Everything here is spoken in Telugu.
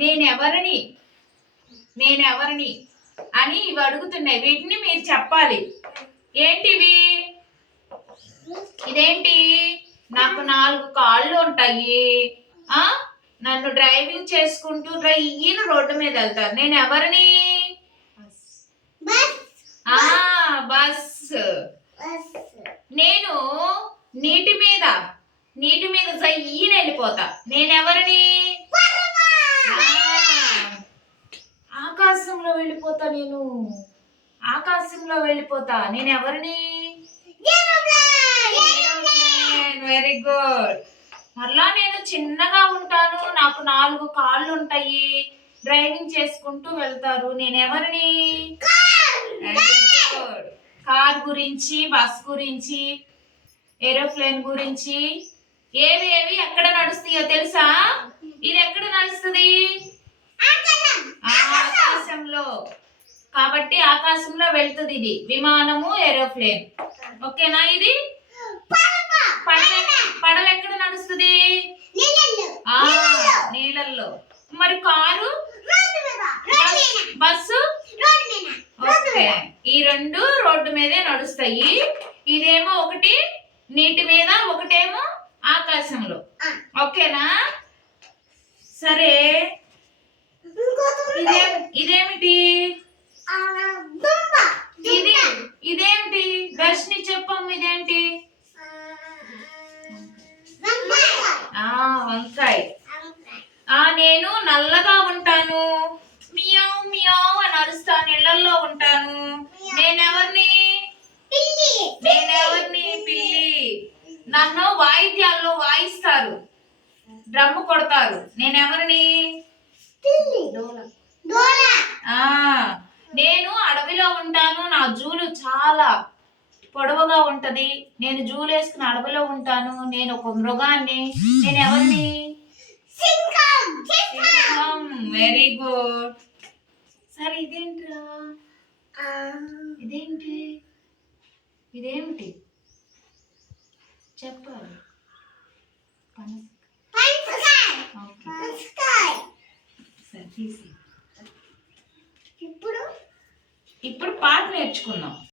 నేనెవరిని నేనెవరిని అని ఇవి అడుగుతున్నాయి. వీటిని మీరు చెప్పాలి. ఏంటివి? ఇదేంటి? నాకు 4 కాళ్ళు ఉంటాయి. నన్ను డ్రైవింగ్ చేసుకుంటూ డ్రైన రోడ్డు మీద వెళ్తారు. నేను ఎవరిని? బస్. నేను నీటి మీద జయ్యని వెళ్ళిపోతా. నేనెవరిని? ఆకాశంలో వెళ్ళిపోతా. ఆకాశంలో వెళ్ళిపోతా. నేనెవరిని? Very good. మళ్ళా నేను చిన్నగా ఉంటాను. నాకు 4 కాళ్ళు ఉంటాయి. డ్రైవింగ్ చేసుకుంటూ వెళ్తారు. నేనెవరిని? Very good. కార్ గురించి, బస్ గురించి, ఏరోప్లేన్ గురించి ఏవి ఎక్కడ నడుస్తాయో తెలుసా? ఇది ఎక్కడ నడుస్తుంది? ఆకాశంలో. కాబట్టి ఆకాశంలో వెళ్తుంది ఇది. విమానము, ఏరోప్లేన్. ఓకేనా? ఇది పడవ ఎక్కడ నడుస్తుంది? నీళ్ళల్లో. మరి కారు, బస్సు ఓకే, ఈ 2 రోడ్డు మీదే నడుస్తాయి. ఇదేమో ఒకటి నీటి మీద, ఒకటేమో ఆకాశంలో. ఓకేనా? సరే, ఇదేమిటి? ఇదేమిటి? దర్శిని చెప్పమ్మ, ఇదేంటి? వంకాయ. నేను నల్లగా ఉంటాను. మియావ్ మియావ్ అని అరుస్తాను. ఇళ్లల్లో ఉంటాను. నేనెవరిని? పిల్లి. నన్ను వాయిద్యాల్లో వాయిస్తారు. డ్రమ్ము కొడతారు. నేనెవరిని? నేను అడవిలో ఉంటాను. నా జూలు చాలా పొడవుగా ఉంటది. నేను జూలు వేసుకుని అడవిలో ఉంటాను. నేను ఒక మృగాన్ని. నేనెవరిని? సింహం. Very good. సరే, ఇదేంట్రా? ఇదేమిటి చెప్పాలి? ఇప్పుడు పాట నేర్చుకుందాం.